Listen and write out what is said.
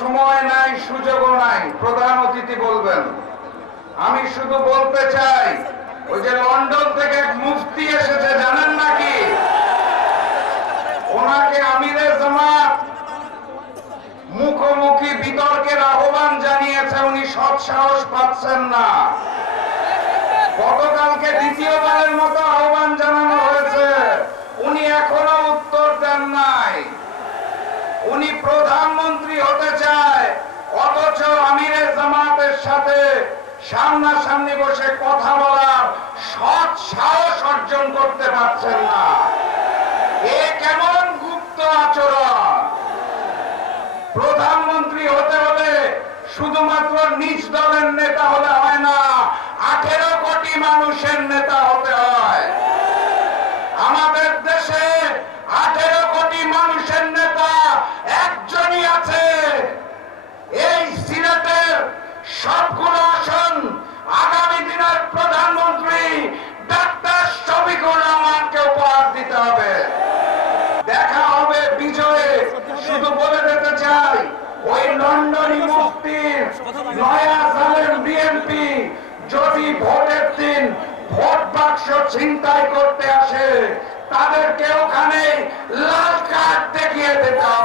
সময় নাই, সুযোগও নাই, প্রধান অতিথি বলবেন। আমি শুধু বলতে চাই, ওই যে লন্ডন থেকে এক মুফতি এসেছে, জানেন নাকি? ওনাকে আমিরে জামাত মুখোমুখি বিতর্কের আহ্বান জানিয়েছে, উনি সৎ সাহস পাচ্ছেন না। গতকালকে দ্বিতীয়বারের মতো আহ্বান জানানো হয়েছে, উনি এখনো উত্তর দেন নাই। উনি প্রধানমন্ত্রী হতে চায়, অথচ আমিরে জামাতের সাথে সামনাসামনি বসে কথা বলার সৎ সাহস অর্জন করতে পারছেন না। এ কেমন গুপ্ত আচরণ! প্রধানমন্ত্রী হতে হলে শুধুমাত্র নিজ দলের নেতা হলে হয় না, 18 কোটি মানুষের নেতা হতে হয়। আমাদের দেশে 18 কোটি মানুষের নেতা একজনই আছে। এই সিলেটের সবগুলো আসন আগামী দিনের প্রধানমন্ত্রী ডাক্তার শফিকুর রহমানকে উপহার দিতে হবে। দেখা হবে বিজয়ে। শুধু বলে দিতে চাই, ওই লন্ডনী মুফতির নয়া জালেম বিএনপি যদি ভোটের দিন ভোট বাক্স ছিনতাই করতে আসে, তাদেরকে ওখানে লাল কার্ড দেখিয়ে দিতে হবে।